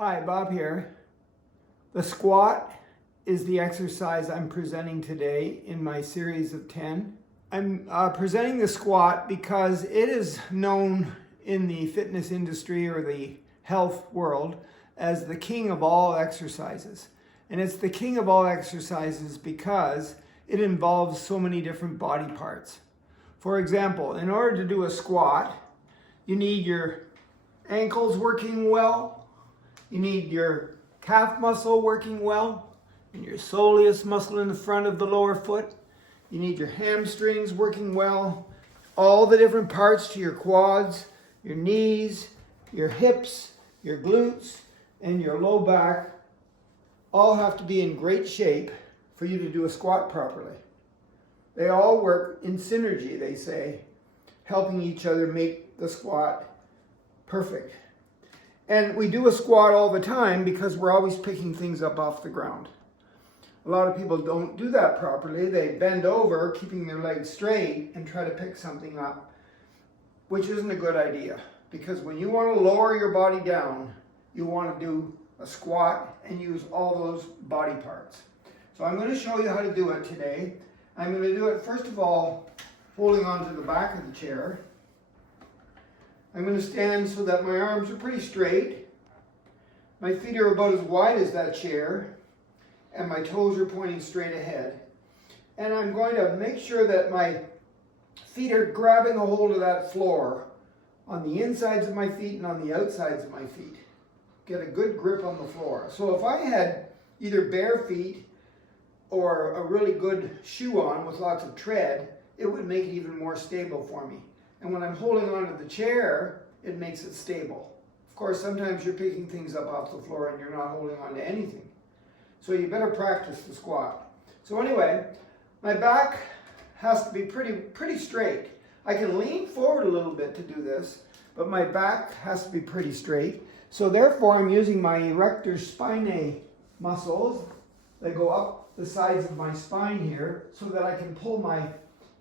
Hi, Bob here. The squat is the exercise I'm presenting today in my series of 10. I'm presenting the squat because it is known in the fitness industry or the health world as the king of all exercises. And it's the king of all exercises because it involves so many different body parts. For example, in order to do a squat, you need your ankles working well, you need your calf muscle working well, and your soleus muscle in the front of the lower foot. You need your hamstrings working well, all the different parts to your quads, your knees, your hips, your glutes, and your low back all have to be in great shape for you to do a squat properly. They all work in synergy, they say, helping each other make the squat perfect. And we do a squat all the time because we're always picking things up off the ground. A lot of people don't do that properly. They bend over, keeping their legs straight, and try to pick something up, which isn't a good idea. Because when you want to lower your body down, you want to do a squat and use all those body parts. So I'm going to show you how to do it today. I'm going to do it, first of all, holding onto the back of the chair. I'm going to stand so that my arms are pretty straight. My feet are about as wide as that chair, and my toes are pointing straight ahead. And I'm going to make sure that my feet are grabbing a hold of that floor on the insides of my feet and on the outsides of my feet. Get a good grip on the floor. So if I had either bare feet or a really good shoe on with lots of tread, it would make it even more stable for me. And when I'm holding onto the chair, it makes it stable. Of course, sometimes you're picking things up off the floor and you're not holding on to anything. So you better practice the squat. So anyway, my back has to be pretty straight. I can lean forward a little bit to do this, but my back has to be pretty straight. So therefore, I'm using my Erector Spinae muscles that go up the sides of my spine here so that I can pull my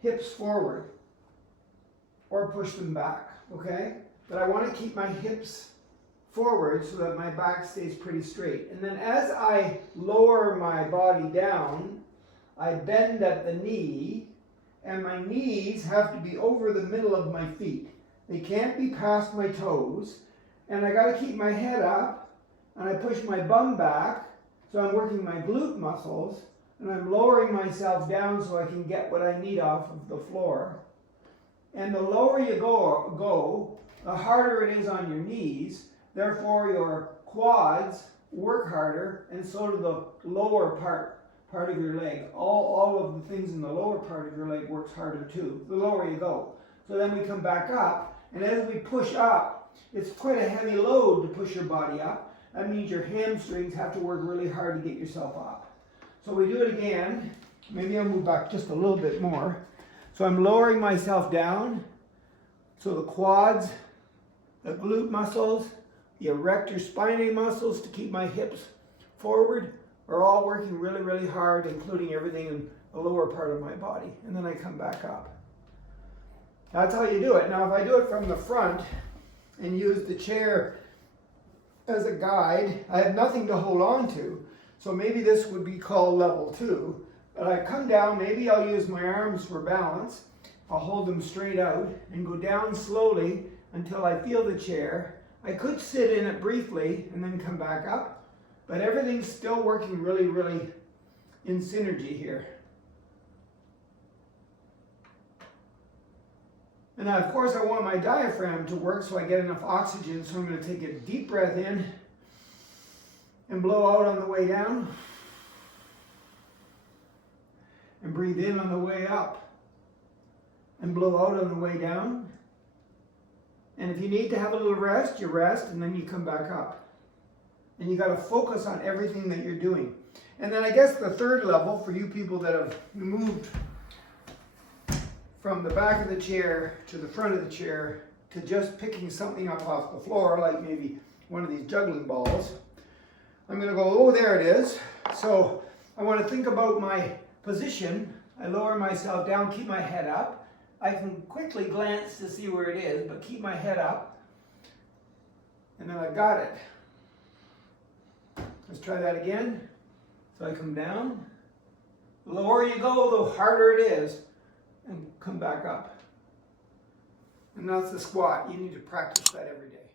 hips forward or push them back, okay? But I want to keep my hips forward so that my back stays pretty straight. And then as I lower my body down, I bend at the knee, and my knees have to be over the middle of my feet. They can't be past my toes, and I got to keep my head up, and I push my bum back, so I'm working my glute muscles, and I'm lowering myself down so I can get what I need off of the floor. And the lower you go, the harder it is on your knees. Therefore, your quads work harder, and so do the lower part of your leg. All of the things in the lower part of your leg works harder too, the lower you go. So then we come back up, and as we push up, it's quite a heavy load to push your body up. That means your hamstrings have to work really hard to get yourself up. So we do it again. Maybe I'll move back just a little bit more. So I'm lowering myself down. So the quads, the glute muscles, the erector spinae muscles to keep my hips forward are all working really, really hard, including everything in the lower part of my body. And then I come back up. That's how you do it. Now, if I do it from the front and use the chair as a guide, I have nothing to hold on to. So maybe this would be called level 2. But I come down, maybe I'll use my arms for balance. I'll hold them straight out and go down slowly until I feel the chair. I could sit in it briefly and then come back up, but everything's still working really, really in synergy here. And now, of course, I want my diaphragm to work so I get enough oxygen, so I'm going to take a deep breath in and blow out on the way down. And breathe in on the way up and blow out on the way down. And if you need to have a little rest, you rest, and then you come back up. And you got to focus on everything that you're doing. And then I guess the third level for you people that have moved from the back of the chair to the front of the chair to just picking something up off the floor, like maybe one of these juggling balls, I'm going to go, oh, there it is. So I want to think about my position. I lower myself down, keep my head up. I can quickly glance to see where it is, but keep my head up. And then I've got it. Let's try that again. So I come down. The lower you go, the harder it is. And come back up. And that's the squat. You need to practice that every day.